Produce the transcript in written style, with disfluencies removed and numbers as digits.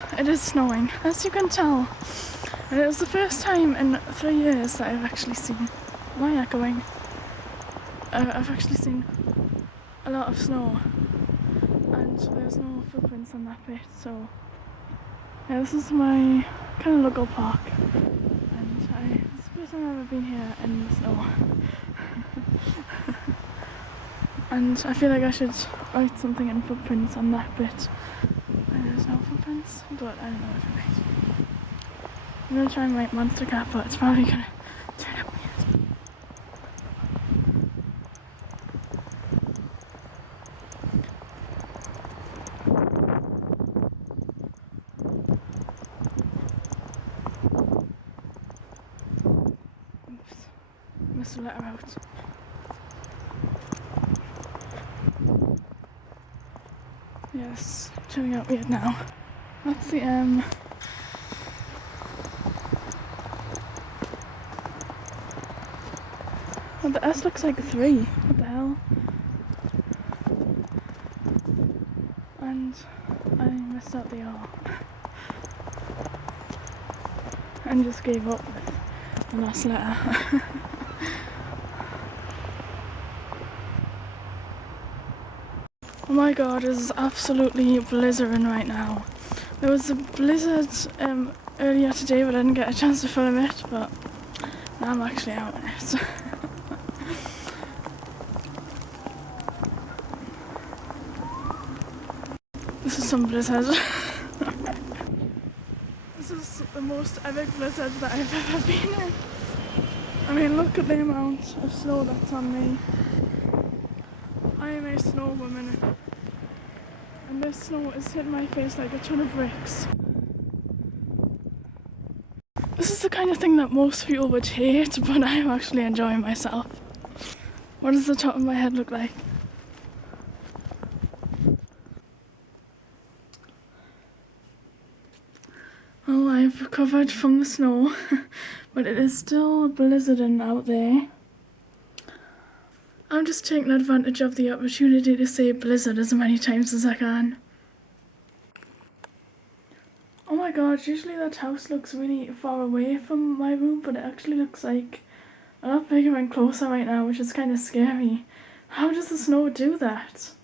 It is snowing, as you can tell. And it was the first time in 3 years that I've actually seen. Am I echoing? I've actually seen a lot of snow. And there's no footprints on that bit, so yeah, this is my kind of local park. And it's the first time I've ever been here in the snow. And I feel like I should write something in footprints on that bit. There's no footprints, but I don't know if it makes. I'm gonna try and write monster cat, but it's probably gonna turn out weird. Oops, must have let her out. Yes, turning out weird now. That's the well, the S looks like a 3. What the hell? And I missed out the R. And just gave up with the last letter. Oh my god, it is absolutely blizzarding right now. There was a blizzard earlier today, but I didn't get a chance to film it, but now I'm actually out in it. This is some blizzard. This is the most epic blizzard that I've ever been in. I mean, look at the amount of snow that's on me. I am a snow woman, and this snow is hitting my face like a ton of bricks. This is the kind of thing that most people would hate, but I'm actually enjoying myself. What does the top of my head look like? Well, I've recovered from the snow, but it is still blizzarding out there. I'm just taking advantage of the opportunity to say blizzard as many times as I can. Oh my god, usually that house looks really far away from my room, but it actually looks like a lot bigger and closer right now, which is kind of scary. How does the snow do that?